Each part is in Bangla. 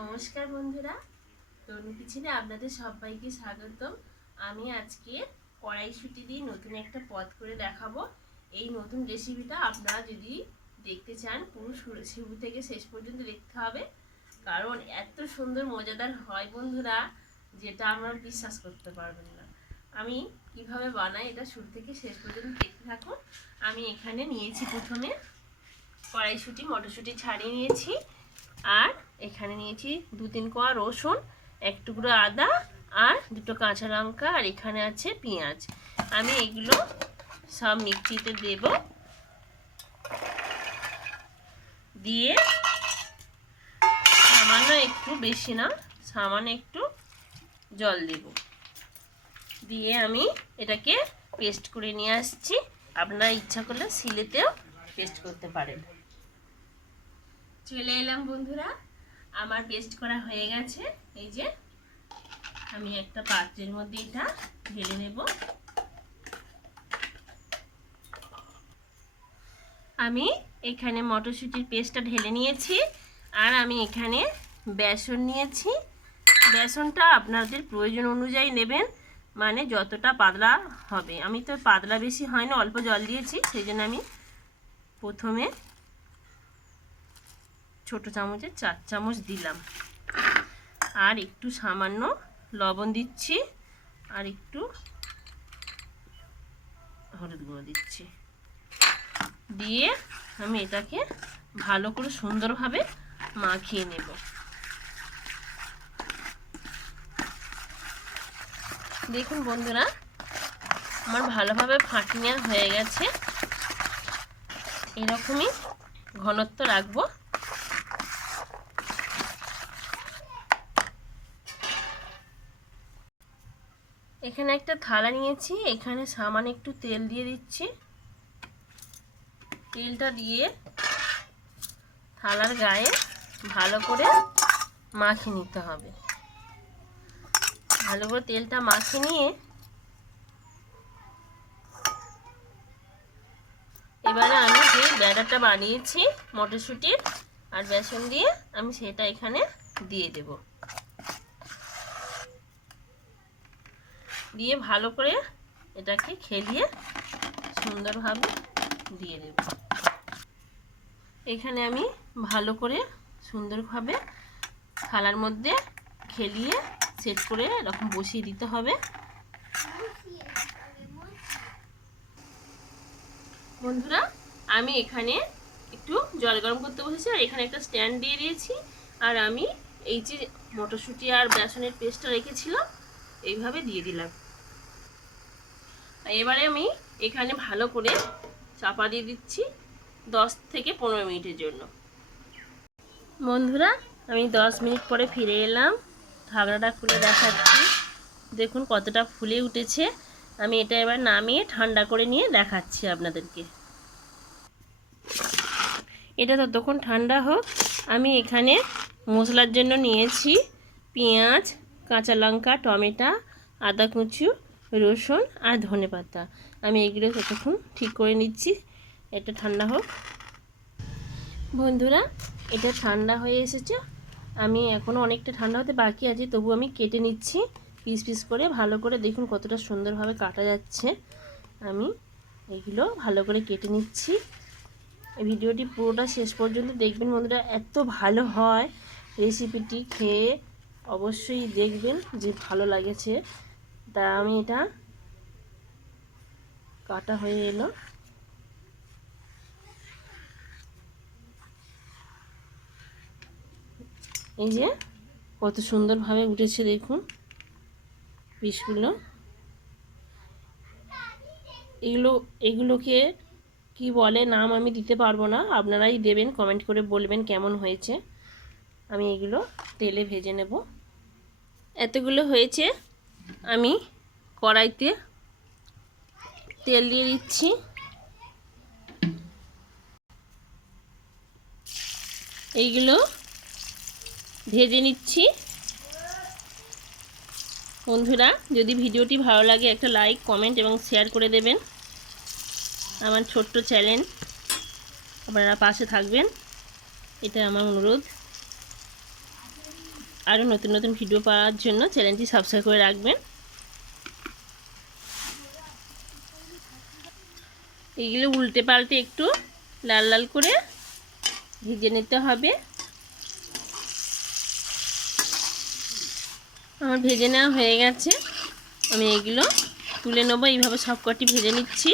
নমস্কার বন্ধুরা, তনু কিচেনে আপনাদের সবাইকে স্বাগতম। আমি আজকে কড়াইশুঁটি দিয়ে নতুন একটা পদ করে দেখাবো। এই নতুন রেসিপিটা আপনারা যদি দেখতে চান পুরো শুরু থেকে শেষ পর্যন্ত দেখতে হবে, কারণ এত সুন্দর মজাদার হয় বন্ধুরা, যেটা আপনারা বিশ্বাস করতে পারবেন না। আমি কিভাবে বানাই এটা শুরু থেকে শেষ পর্যন্ত দেখতে থাকুন। আমি এখানে নিয়েছি প্রথমে কড়াইশুঁটি, মটরশুঁটি ছাড়িয়ে নিয়েছি, আর এখানে নিয়েছি 2-3 কোয়া রসুন, এক টুকরো আদা আর দুটো কাঁচা লঙ্কা, আর এখানে আছে পেঁয়াজ। আমি এগুলো সব মিক্সিতে দেব, দিয়ে সামান্য একটু, বেশি না, সামান্য একটু জল দেব, দিয়ে আমি এটাকে পেস্ট করে নিয়ে আসছি। আপনারা ইচ্ছা করলে শিলেতেও পেস্ট করতে পারেন। চলে এলাম বন্ধুরা, আমার পেস্ট করা হয়ে গেছে। এই যে আমি একটা পাত্রের মধ্যে এটা ঢেলে নেব। আমি এখানে মটরশুঁটির পেস্টটা ঢেলে নিয়েছি, আর আমি এখানে বেসন নিয়েছি। বেসনটা আপনাদের প্রয়োজন অনুযায়ী নেবেন, মানে যতটা পাতলা হবে। আমি তো পাতলা বেশি হয় না, অল্প জল দিয়েছি, সেই জন্য আমি প্রথমে ছোট চামচে 4 চামচ দিলাম, আর একটু সামান্য লবণ দিচ্ছি, আর একটু হলুদ গুঁড়ো দিচ্ছি, দিয়ে আমি এটাকে ভালো করে সুন্দরভাবে মাখিয়ে নেব। দেখুন বন্ধুরা, আমার ভালোভাবে ফাটিয়ে নেওয়া হয়ে গেছে। এরকমই ঘনত্ব রাখবো। এখানে একটা থালা নিয়েছি, এখানে সামান্য একটু তেল দিয়ে দিচ্ছি। তেলটা দিয়ে থালার গায়ে ভালো করে মাখিয়ে নিতে হবে। ভালো করে তেলটা মাখিয়ে নিয়ে এবারে আমি যে ব্যাটারটা বানিয়েছি মটরশুঁটির আর বেসন দিয়ে, আমি সেটা এখানে দিয়ে দেব, দিয়ে ভালো করে এটাকে খেলিয়ে সুন্দরভাবে দিয়ে দেব। এখানে আমি ভালো করে সুন্দরভাবে থালার মধ্যে খেলিয়ে সেট করে এরকম বসিয়ে দিতে হবে। বন্ধুরা, আমি এখানে একটু জল গরম করতে বসেছি, আর এখানে একটা স্ট্যান্ড দিয়ে দিয়েছি, আর আমি এই যে মটরশুঁটি আর বেসনের পেস্টটা রেখেছিলাম এইভাবে দিয়ে দিলাম। এবারে আমি এখানে ভালো করে চাপা দিয়ে দিচ্ছি 10 থেকে 15 মিনিটের জন্য। বন্ধুরা, আমি 10 মিনিট পরে ফিরে এলাম। ঢাকনাটা খুলে দেখাচ্ছি, দেখুন কতটা ফুলে উঠেছে। আমি এটা এবার নামিয়ে ঠান্ডা করে নিয়ে দেখাচ্ছি আপনাদেরকে। এটা ততক্ষণ ঠান্ডা হোক। আমি এখানে মশলার জন্য নিয়েছি পেঁয়াজ, কাঁচা লঙ্কা, টমেটো, আদা কুচু, রসুন আর ধনেপাতা। আমি এগুলো ততক্ষণ ঠিক করে নিচ্ছি, এটা ঠান্ডা হোক। বন্ধুরা, এটা ঠান্ডা হয়ে এসেছে। আমি এখনও অনেকটা ঠান্ডা হতে বাকি আছে, তবু আমি কেটে নিচ্ছি পিস পিস করে। ভালো করে দেখুন কতটা সুন্দরভাবে কাটা যাচ্ছে। আমি এগুলো ভালো করে কেটে নিচ্ছি। এই ভিডিওটি পুরোটা শেষ পর্যন্ত দেখবেন বন্ধুরা, এত ভালো হয় রেসিপিটি, খেয়ে অবশ্যই দেখবেন যে ভালো লাগেছে। তা আমি এটা কাটা হয়ে এলো। এই যে কত সুন্দরভাবে উঠেছে দেখুন পিসগুলো। এগুলোকে কি বলে নাম আমি দিতে পারবো না, আপনারাই দেবেন, কমেন্ট করে বলবেন কেমন হয়েছে। আমি এগুলো তেলে ভেজে নেব। এতগুলো হয়েছে, আমি কড়াইতে তেল দিয়ে দিচ্ছি। এইগুলো ভেজে নিচ্ছি। বন্ধুরা, যদি ভিডিওটি ভালো লাগে একটা লাইক, কমেন্ট এবং শেয়ার করে দেবেন। আমার ছোট্ট চ্যানেল, আপনারা পাশে থাকবেন, এটা আমার অনুরোধ। আরও নতুন নতুন ভিডিও পাওয়ার জন্য চ্যানেলটি সাবস্ক্রাইব করে রাখবেন। এগুলো উল্টে পাল্টে একটু লাল লাল করে ভেজে নিতে হবে। আমার ভেজে নেওয়া হয়ে গেছে, আমি এগুলো তুলে নেবো। এইভাবে সবকটি ভেজে নিচ্ছি।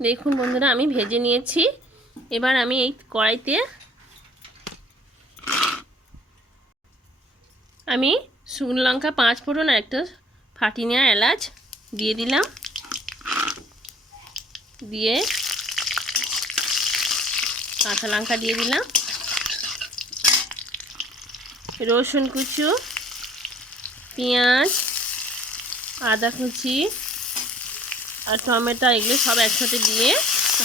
দেখুন বন্ধুরা, আমি ভেজে নিয়েছি। এবার আমি এই কড়াইতে আমি শুকনো লঙ্কা 5 ফোড়ন আর একটা ফাটি নেওয়া এলাচ দিয়ে দিলাম। দিয়ে কাঁচা লঙ্কা দিয়ে দিলাম, রসুন কুচি, পেঁয়াজ, আদা কুচি আর টমেটো, এগুলো সব একসাথে দিয়ে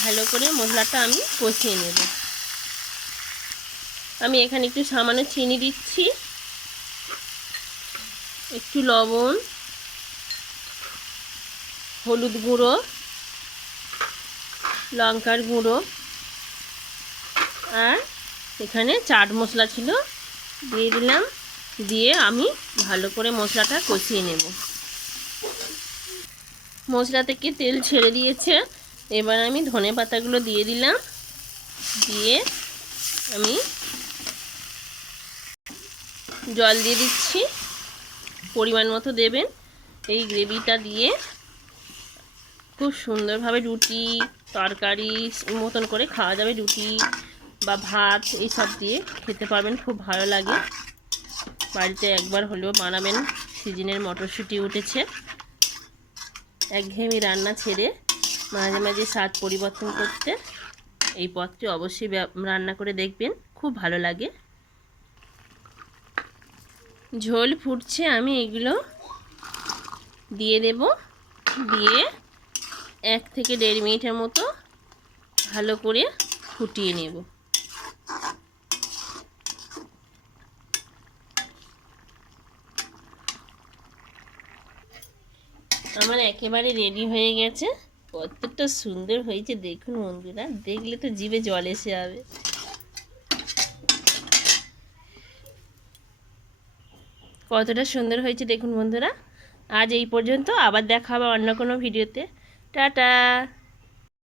ভালো করে মশলাটা আমি কষিয়ে নেব। আমি এখানে একটু সামান্য চিনি দিচ্ছি, একটু লবণ, হলুদ গুঁড়ো, লঙ্কার গুঁড়ো আর এখানে চাট মশলা ছিল দিয়ে দিলাম। দিয়ে আমি ভালো করে মশলাটা কষিয়ে নেব। মশলা থেকে তেল ছেড়ে দিয়েছে, এবার আমি ধনে পাতাগুলো দিয়ে দিলাম। দিয়ে আমি জল দিয়ে দিচ্ছি, পরিমাণ মতো দেবেন। এই গ্রেভিটা দিয়ে খুব সুন্দরভাবে রুটি তরকারি মতন করে খাওয়া যাবে। রুটি বা ভাত এইসব দিয়ে খেতে পারবেন, খুব ভালো লাগে। বাড়িতে একবার হলেও বানাবেন। সিজনের মটরশুঁটি উঠেছে, একঘেয়েমি রান্না ছেড়ে মাঝে মাঝে স্বাদ পরিবর্তন করতে এই পদটি অবশ্যই রান্না করে দেখবেন, খুব ভালো লাগে। ঝোল ফুটছে, আমি এগুলো দিয়ে দেব। দিয়ে 1 থেকে 1.5 মিনিটের মতো ভালো করে ফুটিয়ে নেব। আমার একেবারে রেডি হয়ে গেছে। কতটা সুন্দর হয়েছে দেখুন বন্ধুরা, দেখলে তো জিভে জল এসে যাবে। কতটা সুন্দর হয়েছে দেখুন বন্ধুরা। আজ এই পর্যন্ত, আবার দেখা হবে অন্য কোনো ভিডিওতে। টাটা।